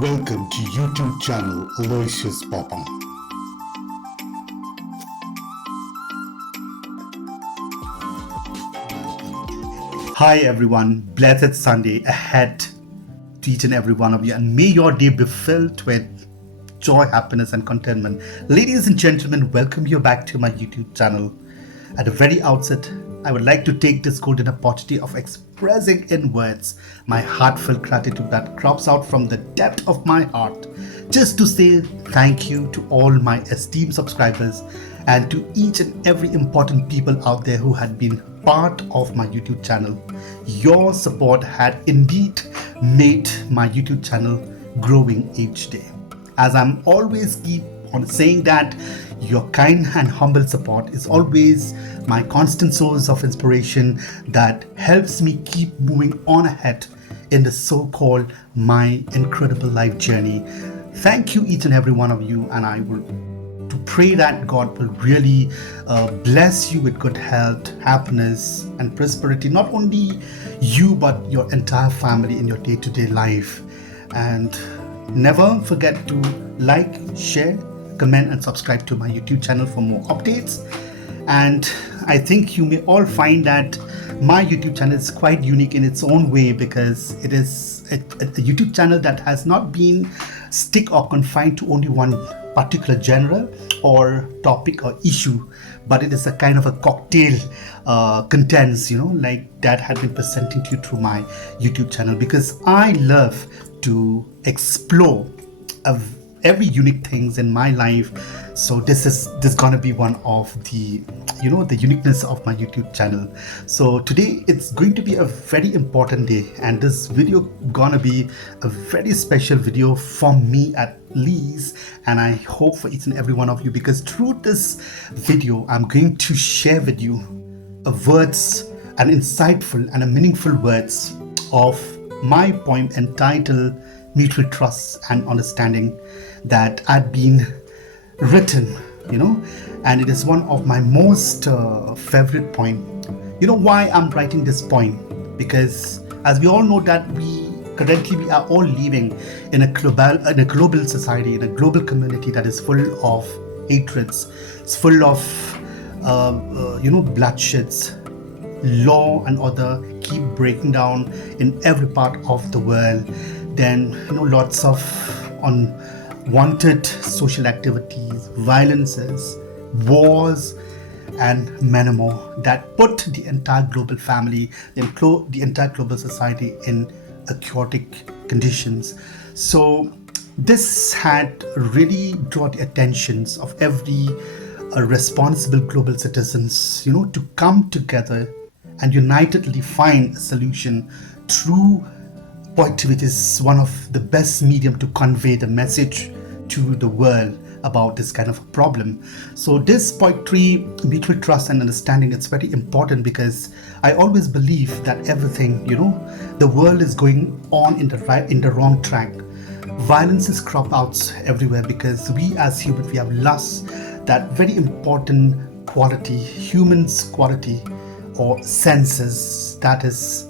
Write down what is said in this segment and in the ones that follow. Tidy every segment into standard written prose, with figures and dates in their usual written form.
Welcome to YouTube channel Aloysius Popong. Hi everyone, blessed Sunday ahead to each and every one of you, and may your day be filled with joy, happiness and contentment. Ladies and gentlemen, welcome you back to my YouTube channel. At the very outset, I would like to take this golden opportunity of expressing in words my heartfelt gratitude that crops out from the depth of my heart, just to say thank you to all my esteemed subscribers and to each and every important people out there who had been part of my YouTube channel. Your support had indeed made my YouTube channel growing each day. As I'm always keep on saying that your kind and humble support is always my constant source of inspiration that helps me keep moving on ahead in the so-called my incredible life journey. Thank you each and every one of you, and I will to pray that God will really bless you with good health, happiness and prosperity, not only you but your entire family in your day-to-day life. And never forget to like, share, comment and subscribe to my YouTube channel for more updates. And I think you may all find that my YouTube channel is quite unique in its own way, because it is a YouTube channel that has not been stick or confined to only one particular genre or topic or issue, but it is a kind of a cocktail contents, like that had been presenting to you through my YouTube channel, because I love to explore every unique things in my life. So this is gonna be one of the the uniqueness of my YouTube channel. So today it's going to be a very important day, and this video gonna be a very special video for me at least, and I hope for each and every one of you, because through this video I'm going to share with you words and insightful and meaningful words of my poem entitled Mutual Trust and Understanding, that had been written, and it is one of my most favorite poem. Why I'm writing this poem? Because as we all know that we are all living in a global society, in a global community that is full of hatreds, it's full of bloodsheds, law and other keep breaking down in every part of the world. Then lots of unwanted social activities, violences, wars and many more that put the entire global family, the entire global society in a chaotic conditions. So this had really drawn the attentions of every responsible global citizens to come together and unitedly find a solution through poetry, which is one of the best medium to convey the message to the world about this kind of a problem. So this poetry, mutual trust and understanding, it's very important, because I always believe that everything, the world is going on in the wrong track. Violence is crop out everywhere, because we as humans, we have lost that very important quality, human's quality or senses, that is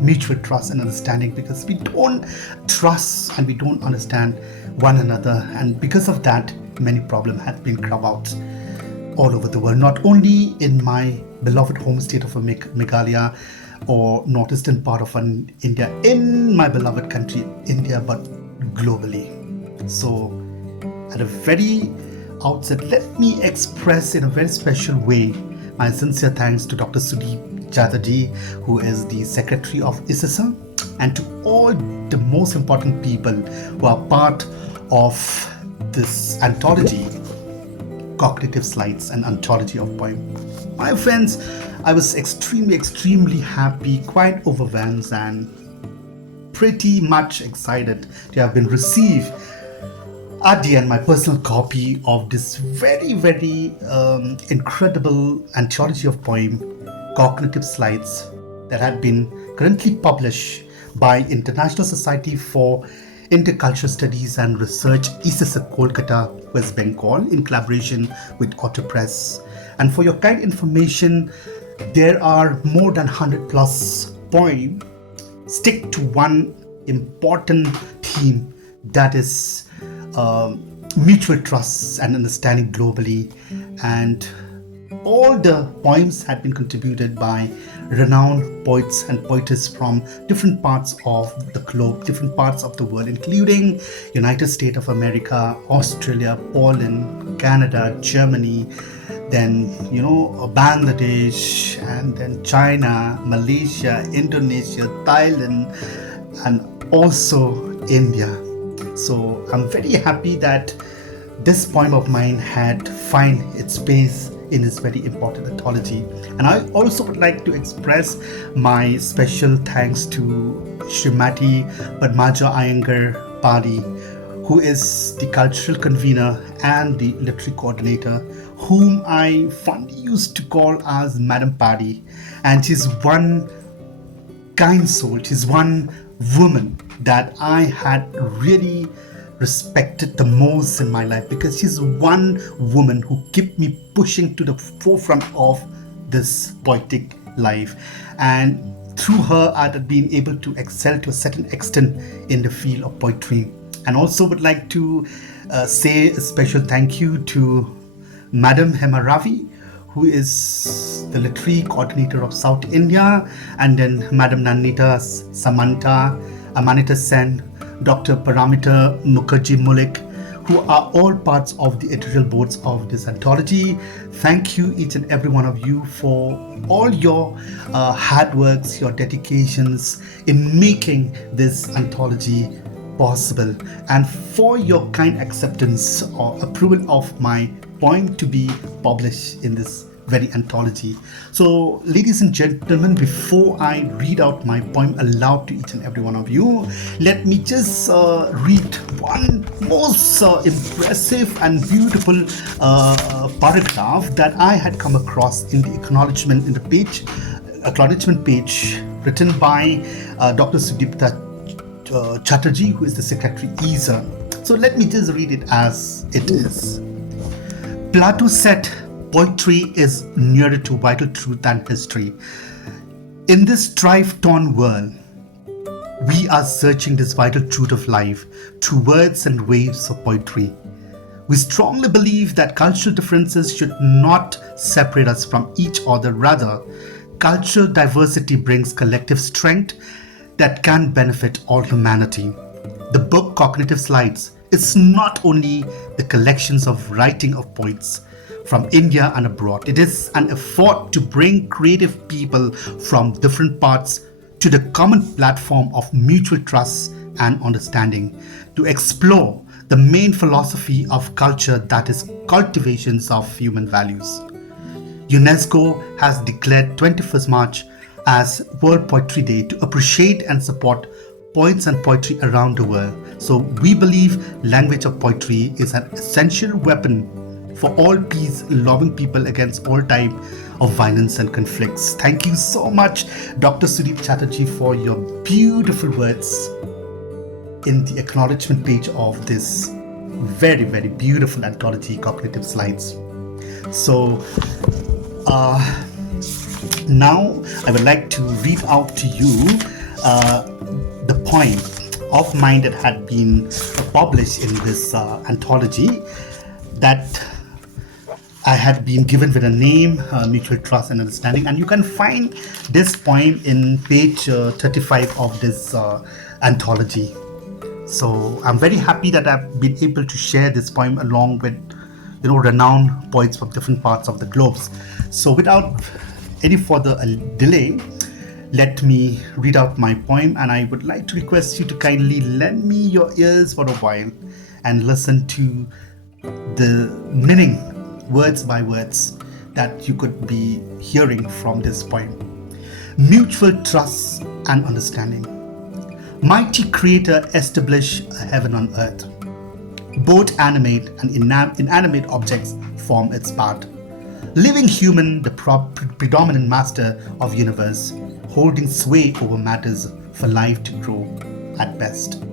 mutual trust and understanding, because we don't trust and we don't understand one another, and because of that many problems have been crop out all over the world, not only in my beloved home state of Meghalaya or northeastern part of India, in my beloved country India, but globally. So at a very outset, let me express in a very special way my sincere thanks to Dr. Sudeep Chatterjee, who is the Secretary of ISSA, and to all the most important people who are part of this anthology, Cognitive Slides, and anthology of poem. My friends, I was extremely happy, quite overwhelmed and pretty much excited to have been received at the end my personal copy of this very incredible anthology of poem, Cognitive Slides, that had been currently published by International Society for Intercultural Studies and Research, ISSA Kolkata, West Bengal, in collaboration with Auto Press. And for your kind information, there are more than 100 plus poems stick to one important theme, that is mutual trust and understanding globally. And all the poems had been contributed by renowned poets and poetess from different parts of the globe, different parts of the world, including United States of America, Australia, Poland, Canada, Germany, then Bangladesh, and then China, Malaysia, Indonesia, Thailand, and also India. So I'm very happy that this poem of mine had find its space in this very important anthology. And I also would like to express my special thanks to Srimati Padmaja Iyengar Padi, who is the cultural convener and the literary coordinator, whom I fondly used to call as Madam Padi. And she's one kind soul, she's one woman that I had really respected the most in my life, because she's one woman who kept me pushing to the forefront of this poetic life. And through her, I had been able to excel to a certain extent in the field of poetry. And also would like to say a special thank you to Madam Hema Ravi, who is the literary coordinator of South India, and then Madam Nanita Samantha, Amanita Sen, Dr. Paramita Mukherjee Mulik, who are all parts of the editorial boards of this anthology. Thank you, each and every one of you, for all your hard works, your dedications in making this anthology possible, and for your kind acceptance or approval of my poem to be published in this very anthology. So, ladies and gentlemen, before I read out my poem aloud to each and every one of you, let me just read one most impressive and beautiful paragraph that I had come across in the acknowledgement page written by Dr. Sudipta Chatterjee, who is the secretary ESA. So let me just read it as it is. Plato said, poetry is nearer to vital truth than history. In this strife-torn world, we are searching this vital truth of life through words and waves of poetry. We strongly believe that cultural differences should not separate us from each other. Rather, cultural diversity brings collective strength that can benefit all humanity. The book Cognitive Slides is not only the collections of writing of poets from India and abroad. It is an effort to bring creative people from different parts to the common platform of mutual trust and understanding, to explore the main philosophy of culture, that is cultivations of human values. UNESCO has declared 21st March as World Poetry Day to appreciate and support poets and poetry around the world. So we believe language of poetry is an essential weapon for all peace-loving people against all type of violence and conflicts. Thank you so much, Dr. Sudip Chatterjee, for your beautiful words in the acknowledgement page of this very, very beautiful anthology, Cognitive Slides. So now I would like to read out to you the poem of mine that had been published in this anthology, that I had been given with a name, Mutual Trust and Understanding. And you can find this poem in page 35 of this anthology. So I'm very happy that I've been able to share this poem along with renowned poets from different parts of the globe. So without any further delay, let me read out my poem, and I would like to request you to kindly lend me your ears for a while and listen to the meaning, words by words, that you could be hearing from this poem. Mutual trust and understanding. Mighty Creator established a heaven on earth. Both animate and inanimate objects form its part. Living human, the predominant master of universe, holding sway over matters for life to grow at best.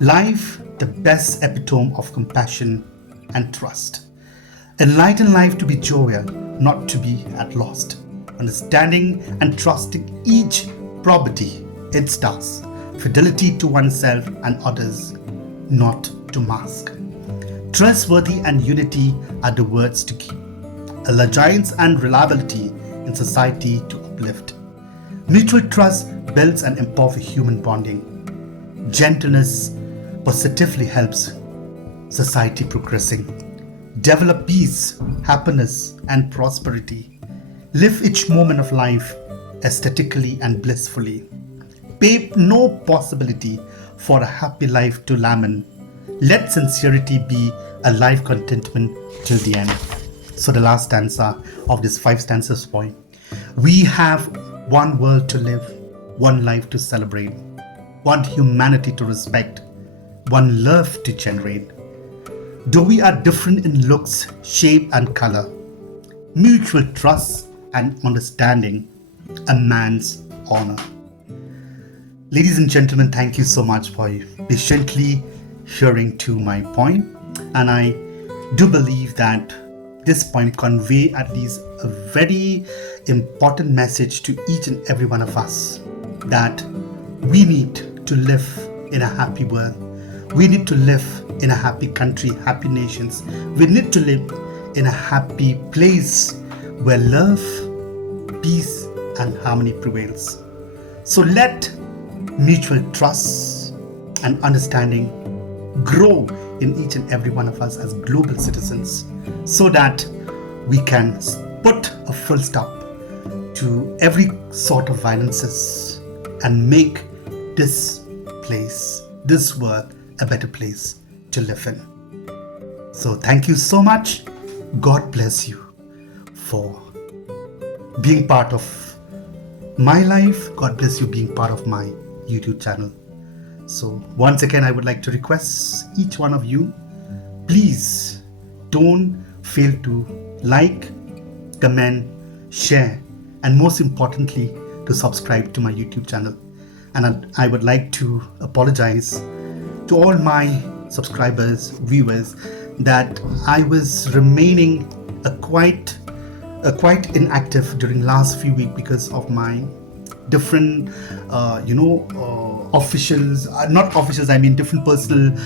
Life, the best epitome of compassion and trust. Enlighten life to be joyous, not to be at lost. Understanding and trusting each property its task. Fidelity to oneself and others. not to mask. Trustworthy and unity are the words to keep. Allegiance and reliability in society to uplift. Mutual trust builds and empowers human bonding. Gentleness positively helps society progressing. Develop peace, happiness, and prosperity. Live each moment of life aesthetically and blissfully. Pave no possibility for a happy life to lament. Let sincerity be a life contentment till the end. So the last stanza of this 5 stanzas poem. We have one world to live, one life to celebrate, one humanity to respect, one love to generate. Though we are different in looks, shape and color, mutual trust and understanding, a man's honor. Ladies and gentlemen, thank you so much for patiently hearing to my point, and I do believe that this point convey at least a very important message to each and every one of us, that we need to live in a happy world. We need to live in a happy country, happy nations. We need to live in a happy place where love, peace and harmony prevails. So let mutual trust and understanding grow in each and every one of us as global citizens, so that we can put a full stop to every sort of violences and make this place, this world, a better place to live in. So thank you so much. God bless you for being part of my life. God bless you being part of my YouTube channel. So once again, I would like to request each one of you, please don't fail to like, comment, share, and most importantly, to subscribe to my YouTube channel. And I would like to apologize to all my subscribers, viewers, that I was remaining quite inactive during last few weeks because of my different officials, not officials, I mean different personal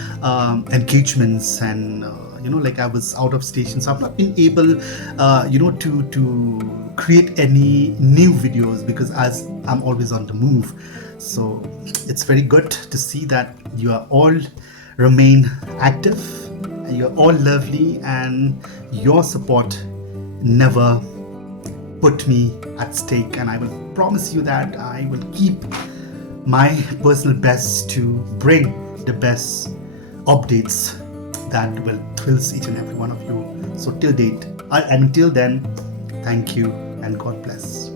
engagements, and like I was out of station, so I've not been able to create any new videos, because as I'm always on the move. So it's very good to see that you are all remain active, and you're all lovely, and your support never put me at stake. And I will promise you that I will keep my personal best to bring the best updates that will thrill each and every one of you. So till date, until then, thank you and God bless.